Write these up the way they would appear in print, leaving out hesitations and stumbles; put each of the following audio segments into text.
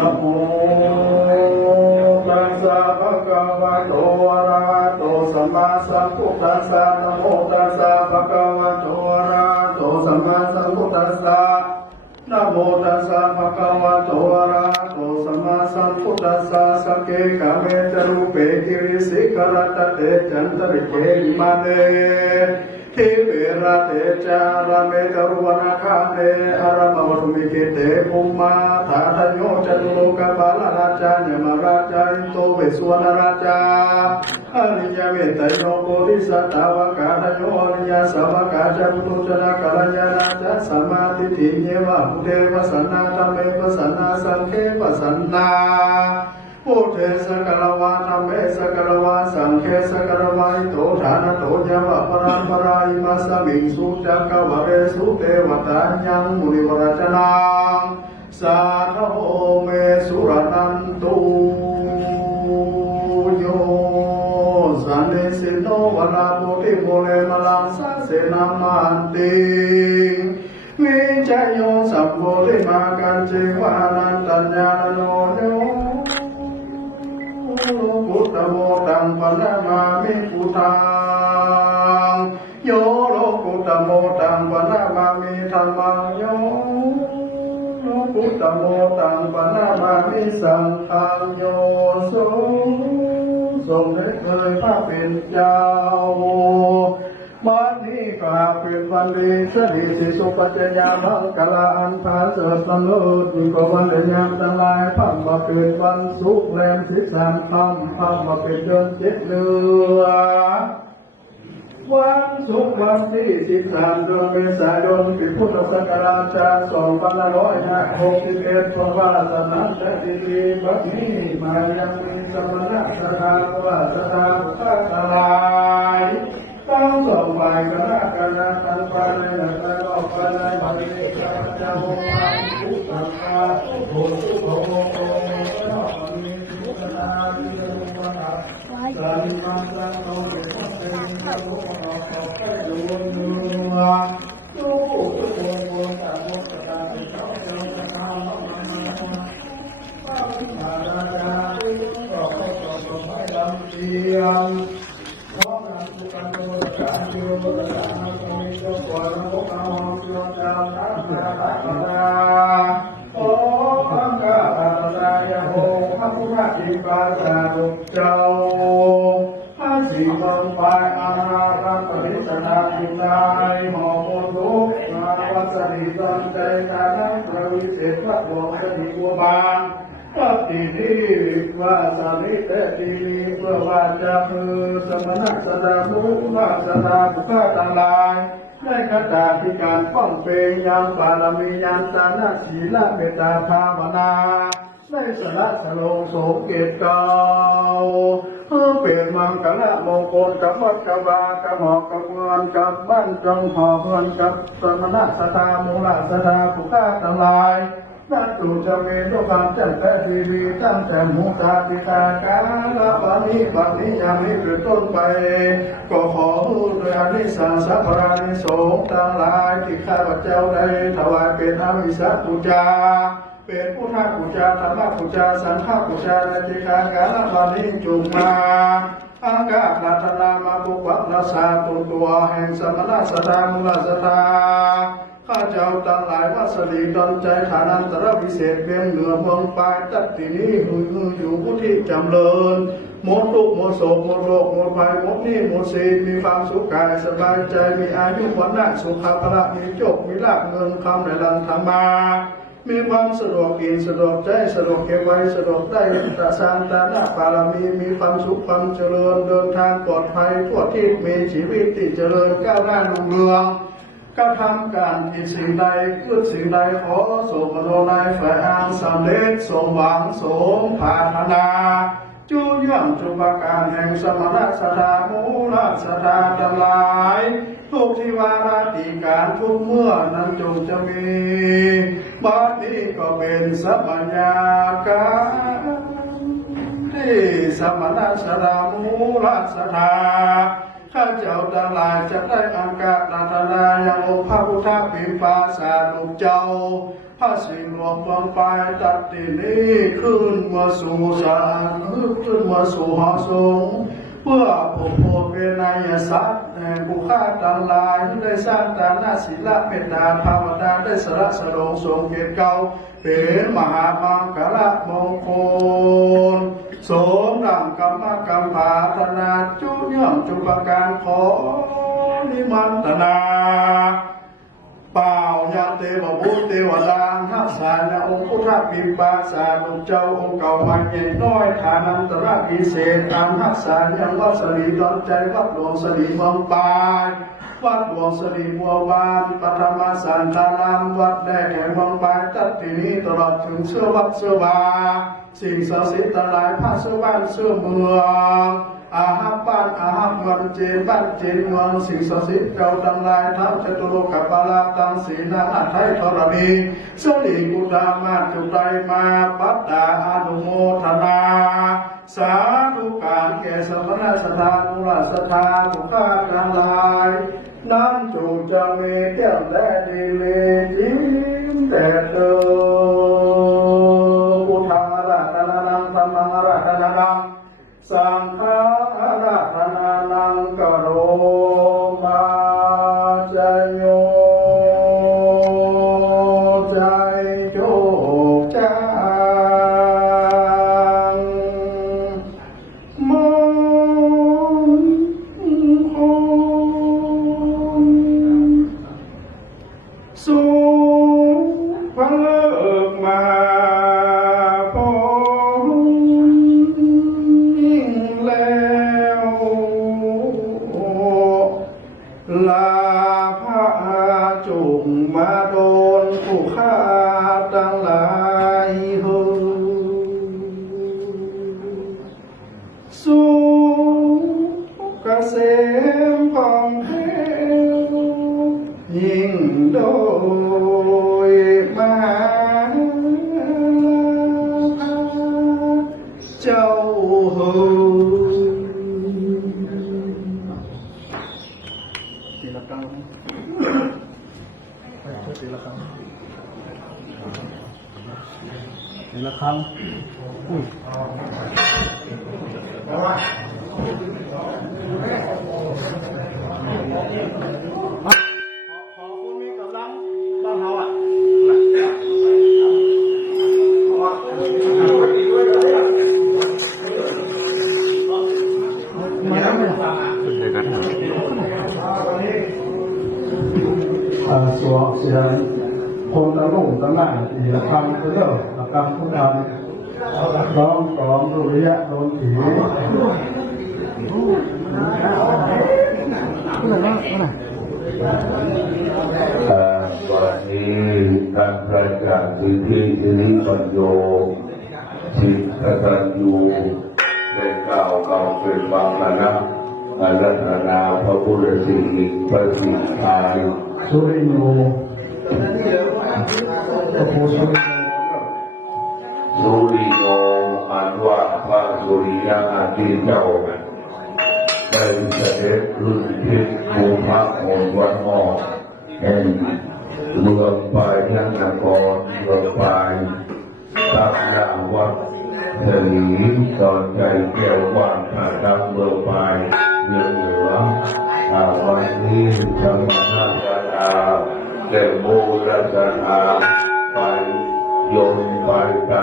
นะโมตัสสะภะคะวะโตอะระหะโตสัมมาสัมพุทธัสสะนะโมตัสสะภะคะวะโตอะระหะโตสัมมาสัมพุทธัสสะนะโมตัสสะภะคะวะโตอะระหะโตสัมมาสัมพุทธัสสะสัพเพกะเมจรูเปกิริสิกรตเตจันตริเกวิมาเนทิเวระเตจาระเมตรุวนาคาเตอารมวรุมิเกเตภูมาธาทโยจตุโลกปาลราชาเนมราชาอินโตเวสุวรรณราชาอริยเมตโยโพธิสัตวกาทโยอริยสาวกาจตุตุจนะกัลยาณาจสัมมาทิฏฐิเยวะพุทเทวสันนาธัมเมวสันนาสังฆเวสันนาพุทเทสกลวะธัมเมสกลวะสังฆสกลวะอิโตฐานโตยวะปรัมปราอิมัสสมิงสุจักขวเรสุเทวตายังมุนิวรชนังสาธโหเมสุรนันตุโยสันนิสิโนวนาโพธิโมเลมลังสัสเสนามันติวิจโยสัพโพธิมากันจิวานันตัญญาโนโยพุทธโมตังปนะมามิพุทธังโยโลพุทธโมตังปนะมามิธัมมังโยโลพุทธโมตังปนะมามิสังฆังโยทรงได้เคยพระเป็นเจ้าบัดนี้ก็เป็นวันดีสดีสิสุปัจจยามังกลาอันพาเสริฐสำเร็จยิ่งกว่าวันเดือนยามทั้งหลายพังมาเป็นวันสุขแรม13 ค่ำพังมาเป็นเดือน7 เดือนวันศุกร์วันที่13 เดือนเมษายนปีพุทธศักราช2561เพราะว่าสนับสนุนบัดนี้มายังมีสมณะสถานว่าสถานพระทลายตั้งสองฝ่ายคณะคณะตั้งฝ่ายในหลักและออกฝ่ายในบริเวณการเจ้าวันทุกสังฆาโหตุโหโตนอกมีทุกนาทีทุกวันสันมังสังโฆเป็นพระพุทธเจ้าขอให้ดูเนื้อทุกคนบนตาบุตรตาเป็นเจ้าเจ้าจะทำพระพิธาราชาก็ขอส่งให้ลำเชียงขอพระสุขันโตการโยตสานาสมิโยกวาระโมกขามโยจานานาตาโออังกาตายโหพระพุทธอิปาสาดุเจ้าพระสีบังไฟอารารัปริตนาจิตายหอมทุกนาวัสดิตนใจฐานะประวิเศษพระวงศ์สถิบัวบานปฏิทิว่าสามิเตติเพื่อว่าจะคือสมณะสดามุนาสดาบุคคลต่างหลายได้กระจายที่การป้องเป็นยามบารมียามตานาศีลเมตตาภาวนาได้สละสโลงโสเกตเก่าเปลี่ยนมังกรมงคลกับวัดกับวากับหอกกับเงินกับบ้านจงหอเงินกับสมณะสดามุนาสดาบุคคลต่างหลายนั่นตูจะมีด้วยความจันทร์ทีวีตั้งแต่มุขติตากาละบัดนี้ยามนี้เป็นต้นไปก็ขอโดยอานิสงส์สัพพานิสงส์ทั้งหลายที่ข้าพเจ้าได้ถวายเป็นอามิสบูชาเป็นพุทธบูชาธรรมบูชาสังฆบูชาในที่การกาลบัดนี้จงมาอังกาปรารถนามาบุกวัดรักษาตัวแห่งสมณะสดามุลสดาข้าเจ้าทั้งหลายวัสดีตนใจฐานันตรวิเศษเบียงเหนือเมืองปลายตัดที่นี้หืออยู่ผู้ที่จำเริญหมดทุกข์หมดโศกหมดโรคหมดภัยหมดหนี้หมดศีลมีความสุขกายสบายใจมีอายุวันนะสุขภาระมีโชคมีลาภเงินคำในลังธรรมามีความสะดวกกินสะดวกใจสะดวกเก็บไว้สะดวกได้ตาสานตาหน้าบารมีความสุขความเจริญเดินทางปลอดภัยทั่วที่มีชีวิตที่เจริญก้าวหน้ารุ่งเรืองก็ทำการกิจสิ่งใดพูดสิ่งใดขอสมโนในฝ่ายอ้างสำเร็จสมหวังสมภาธนาจูย่อมจุปการแห่งสมณะสถามูลสถาทั้งหลายทุกที่วาระติการทุกเมื่อนั้นจงจะมีบัดนี้ก็เป็นสัมปัญญาการที่สมณะสถามูลสถา ข้าเจ้าทั้งหลายจะได้อังกาศนานายังองค์พระพุทธปิมพาสาลูกเจ้าพระสิ่งหลวงเมืองไปตัดที่นี้ขึ้นมาสู่ศาลขึ้นมาสู่หอสงฆ์เพื่อผูกโบเวนยสัตว์แห่งผู้ฆ่าทั้งหลายได้สร้างฐานะศีลเมตตาภาวนาได้สละสลงทรงเกียรติเก่าเป็นมหามังคละมงคลสมดังกรรมกรรมภาธนาจุย่อมจุปการขอนิมันตนาเป่ายาเทวบุตรเทวดาหักษาญาองค์พุทธปิมปาสาลูกเจ้าองค์เก่ามันใหญ่น้อยฐานันตระพิเศษตามหักษาญาวัดสรีดอนใจวัดหลวงสรีเมืองปายวัดหลวงสรีบัวบานปฐมสันตารามวัดแรกแห่งเมืองปายตัดที่นี้ตลอดถึงเชื่อวัดเชื่อวาสิ่งศักดิ์สิทธิ์ทั้งหลายพระเชื่อบ้านเชื่อเมืองอาหับบ้านอาหับเมืองเจนบ้านเจนเมืองสิ่งศักดิ์สิทธิ์เก่าทั้งหลายทั้งจตุโลกบาลาตังศีนาอัตไทยธรณีสลีกุฎามาจุไตมาปัตตาอนุโมทนาสาธุการแก่สมณสถานนุราสถานทุกข้าทั้งหลายน้ำจูจะมีแก้มและดีเลยิ้มแต่เธอพุทธังราธนานังธัมมังราธนานังสังฆังราธนานังกโรมาจโยใจโชคจางมงคลสุภเลิกมาพงยิ่งแล้วลาพระจุงมาโดนผู้ฆ่าทั้งหลายเฮสุขเกษมผ่องแผ้วยิ่งโดยมหาเจ้าเฮตีละครั้งตีละครั้งตีละครั้งอุ้ยขอคุณมีกำลังบ้านเราอ่ะสวเสียงคนตะลุ่งตะหน้าตีละครั้งเพื่อละครั้งทุกวันร้องกองดุริยะโดนผีวันนี้ท่านพระอาจารย์สิทธิสิริปัญโยสิทธตัญญูได้กล่าวเป็นบางนะอารัธนาพระพุทธสิริพระสิทธาสุริโยพระพุทธสุริโยอันว่าพระสุริยะอาทิตย์เจ้าได้เสด็จรุ่นทิศภูพระมณฑลออกแห่งเมืองปายทั้งนครเมืองปายตักยาวัดเถลีตอนใจแก้วว่างขาดังเมืองปายเมืองเหนือวันนี้ธรรมนาญาแก่โมรัตนาไปโยนไปไกล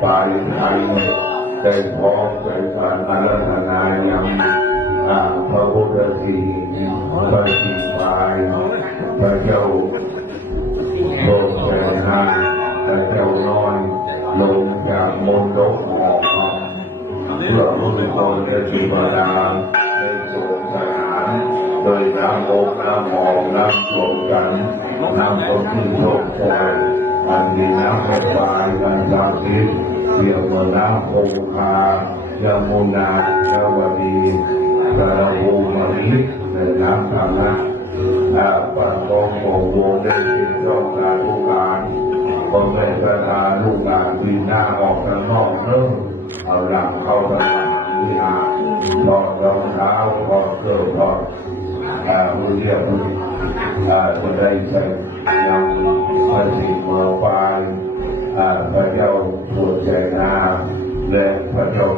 ไปไทยได้พร้อมใจการอารัธนายังพระพุทธสีพระสิบายพระเจ้าโชคชัยนาพระเจ้าน้อยลงจากมณฑลออกเพื่อรุ่นคนได้จิบดาในสงสนานโดยน้ำอกน้ำหอมน้ำโชกกันน้ำคนที่โชคชัยอันดีน้ำให้ปลายกันจากทิศเกี่ยวกับน้ำคงคายมุนาเจ้าวดีสารภูมินี้ในน้ำธรรมะปัตตงโมโวได้ติดต่อการทุกการก็ไม่ประทานลูกการวินาออกข้างนอกเริ่มเอาหลังเข้าสนามวิหาร ถอดรองเท้าถอดเสื้อถอดมือเรียบจะได้ใส่นำมาสิมาไฟพระเจ้าปวดใจนาและพระเจ้า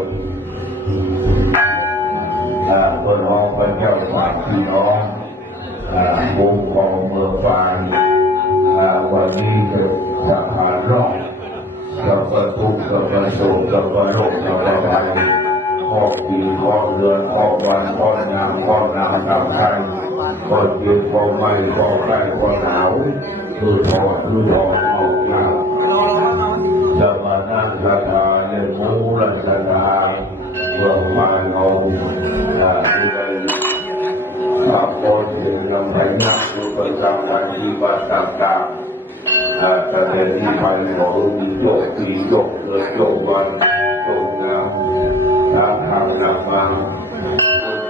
คนห้องพระเจ้าสามพี่น้องวงของเมืองฟานวันนี้จะสะพานรอดกับประตูกับประสบกับประโลกกับประภัยข้อปีข้อเดือนข้อวันข้องามข้อนามกับใครข้อเย็นข้อไม่ข้อใกล้ข้อหนาวคือถอดออกจากจะมานั่งสถานในมูลสถานเพื่อมาเอาที่ได้ข้าพเจ้านำไปนักดูประจำวันที่บัตรต่างๆประเทศที่ไปขอมีโยกปีโยกเกิดโยกวันโยกงามทางทางนำมา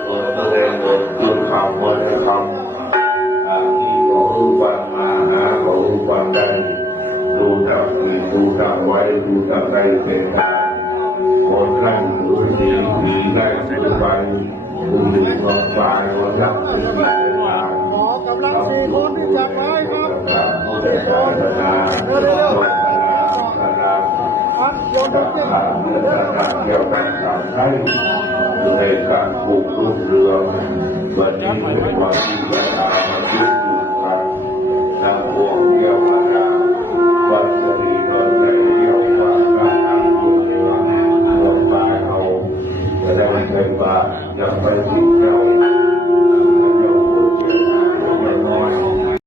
เปิดประเด็นคือคำว่าคำที่ขอรู้วันมาหาขอรู้วันได้ดูจักมีดูจักไว้ดูจักได้เป็นการคนนั่งหรือดีดีได้หรือไปดูดีลองไปว่าจักเป็นเป็นทาง ขอกำลังสี่คนที่จับไว้ครับ สี่คนอัดโยนทุกที่ เกี่ยวกับการใช้ในการปลูกลูกเรือวันนี้เป็นวันที่ประชาชนยุคกันทางพวก